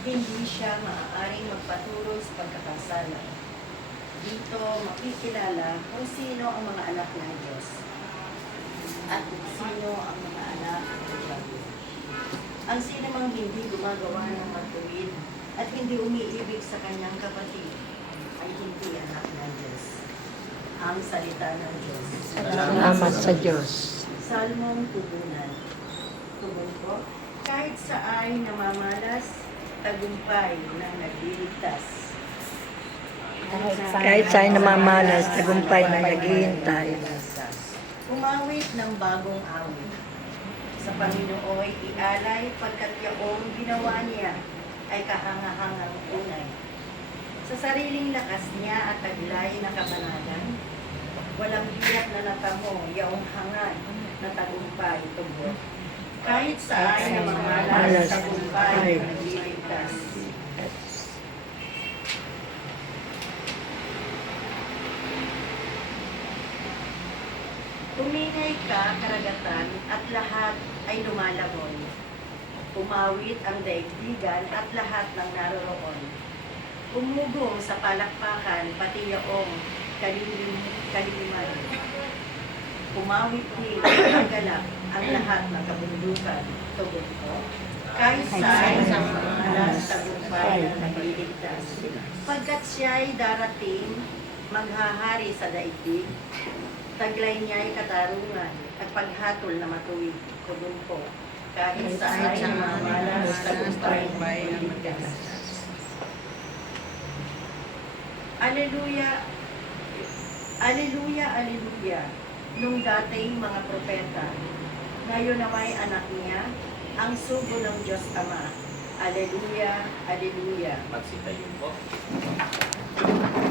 hindi siya maaaring magpatuloy sa pagkakasala. Dito makikilala kung sino ang mga anak ng Diyos at kung sino ang mga anak ng Diablo. Ang sino mang hindi gumagawa ng matuwid at hindi umiibig sa kanyang kapatid ay hindi anak ng Diyos. Ang salita ng Diyos. Salamat sa Diyos. Salmong tugunan. Tugon ko, kahit saan namamalas, tagumpay ng nagliligtas. Kahit sa'yo namamalas, tagumpay na naghihintay. Umawit ng bagong awit. Sa Paninoo'y ialay pagkat yaong ginawa niya ay kahangahangang unay. Sa sariling lakas niya at taglay na kabanalan, walang biyak na natamo yaong hangad na tagumpay tugot. Kahit saan namamalas, tagumpay na nagliligtas. Tumingay ka, karagatan, at lahat ay lumalagon. Umawit ang daigdigan at lahat ng naroroon. Umugong sa palakpakan, pati yaong kaliliman. Umawit din ang galak ang lahat ng kabundukan. Tugon ko, kahit saan sa mga tagumpay na nagliligtas. Pagkat siya'y darating, maghahari sa daigdig, taglay niya ay katarungan at paghatol na matuwid. Tugon ko, kahit saan sa mga malas tagumpay na nagliligtas. Aleluya, aleluya, aleluya. Nung dating mga propeta, ngayon naway anak niya, ang sugo ng Diyos Ama. Aleluya, aleluya. Magsitayo po.